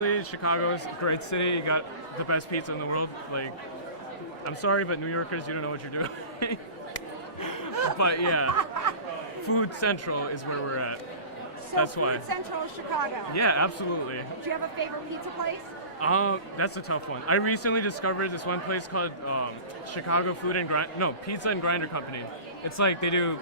Chicago's a great city. You got the best pizza in the world. Like, I'm sorry, but New Yorkers, you don't know what you're doing. But yeah, Food Central is where we're at. So That's Food why. Central is Chicago. Yeah, absolutely. Do you have a favorite pizza place? That's a tough one. I recently discovered this one place called Chicago Pizza and Grinder Company. It's like they do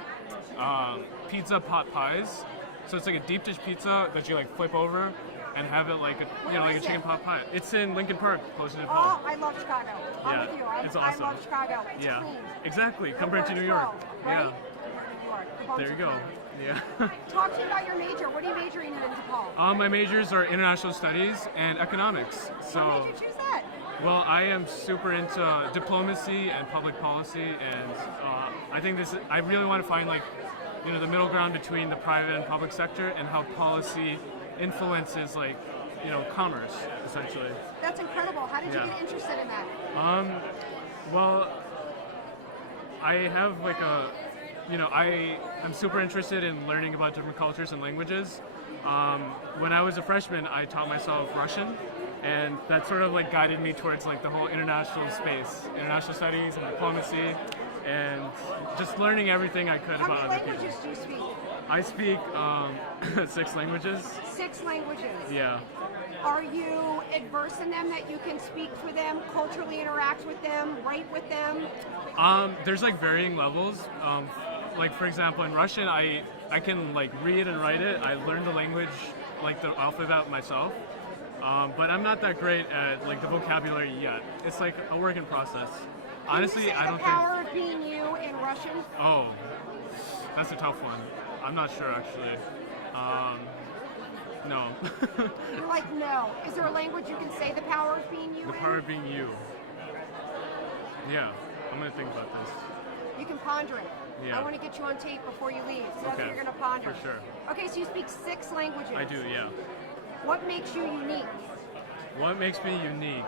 pizza pot pies. So it's like a deep dish pizza that you like flip over and have it like a chicken pot pie. It's in Lincoln Park, close to DePaul. Oh, I love Chicago. I'm Yeah, with you. it's awesome. I love Chicago. It's Yeah, clean. exactly. Nowhere Compared to New to York. go, right? Yeah, New York. The bums there you are go. clean. Yeah. Talk to me about your major. What are you majoring in DePaul? My majors are international studies and economics. So, Why did you choose that? well, I am super into diplomacy and public policy, and I think I really want to find the middle ground between the private and public sector and how policy influences commerce, essentially. That's incredible. How did you get interested in that? Well, I have I'm super interested in learning about different cultures and languages. When I was a freshman, I taught myself Russian, and that sort of guided me towards the whole international space, international studies and diplomacy, and just learning everything I could How about many other people. languages do you speak? I speak 6 languages. 6 languages. Yeah. Are you adverse in them, that you can speak with them, culturally interact with them, write with them? There's varying levels. For example, in Russian, I can read and write it. I learned the language, the alphabet myself. But I'm not that great at the vocabulary yet. It's a work in process. Honestly, Can you say I don't the power of being you in Russian? Oh, that's a tough one. I'm not sure actually. No. You're like, no. Is there a language you can say the power of being you The in? power of being you. Yeah, I'm gonna think about this. You can ponder it. Yeah. I want to get you on tape before you leave, so that's Okay, what you're going to ponder. for sure. Okay, so you speak 6 languages. I do, yeah. What makes you unique? What makes me unique?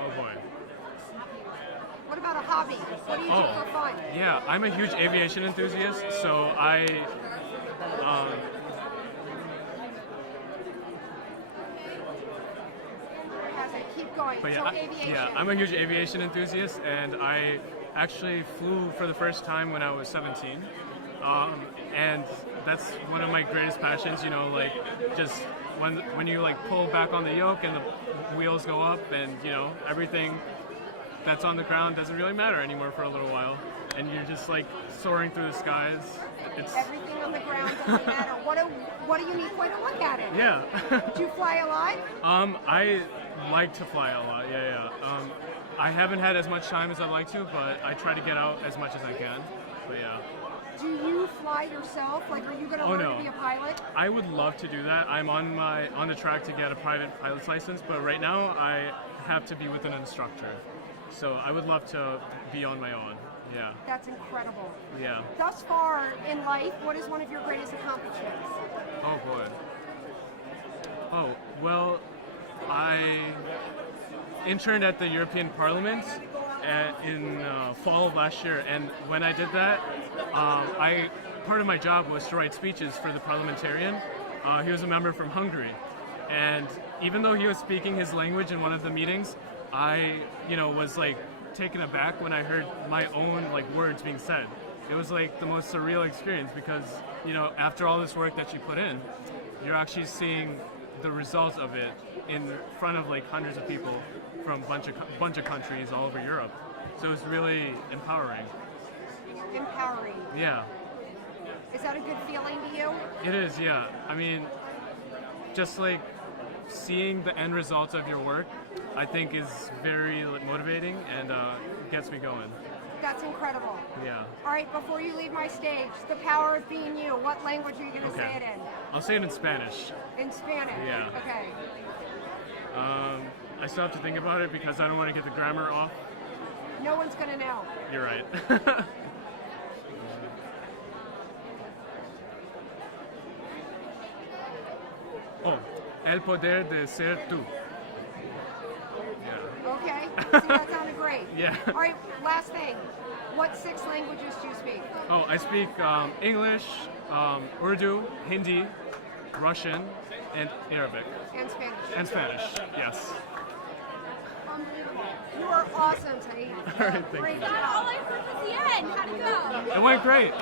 Oh boy. What about a hobby? What do you do for fun? Yeah, I'm a huge aviation enthusiast, so Keep going. but So yeah, aviation. I'm a huge aviation enthusiast, and I actually flew for the first time when I was 17. And that's one of my greatest passions, just when you pull back on the yoke and the wheels go up, and everything that's on the ground doesn't really matter anymore for a little while, and you're just soaring through the skies. It's Everything on the ground doesn't matter. What a unique way to look at it. yeah. Do you fly a lot? I like to fly a lot. Yeah. I haven't had as much time as I'd like to, but I try to get out as much as I can. But yeah. Do you fly yourself? Are you going to learn no. to be a pilot? I would love to do that. I'm on the track to get a private pilot's license, but right now I have to be with an instructor. So I would love to be on my own. Yeah. That's incredible. Yeah. Thus far in life, what is one of your greatest accomplishments? Oh boy. Oh, well, I interned at the European Parliament in fall of last year, and when I did that, part of my job was to write speeches for the parliamentarian. He was a member from Hungary, and even though he was speaking his language in one of the meetings, I was taken aback when I heard my own words being said. It was the most surreal experience because after all this work that you put in, you're actually seeing the results of it in front of hundreds of people from bunch of countries all over Europe. So it was really empowering. Empowering. Yeah. Is that a good feeling to you? It is, yeah. I mean, just seeing the end results of your work, I think is very motivating and gets me going. That's incredible. Yeah. All right, before you leave my stage, the power of being you. What language are you going to say it in? I'll say it in Spanish. In Spanish? Yeah. Okay. I still have to think about it because I don't want to get the grammar off. No one's going to know. You're right. Oh, el poder de ser tú. Yeah. Okay. See, that sounded great. Yeah. All right, last thing. What 6 languages do you speak? Oh, I speak English, Urdu, Hindi, Russian, and Arabic. And Spanish. And Spanish, yes. Unbelievable. You are awesome, Saad. All right, thank Great you. job. All I heard was the end. How'd it go? It went great. Good.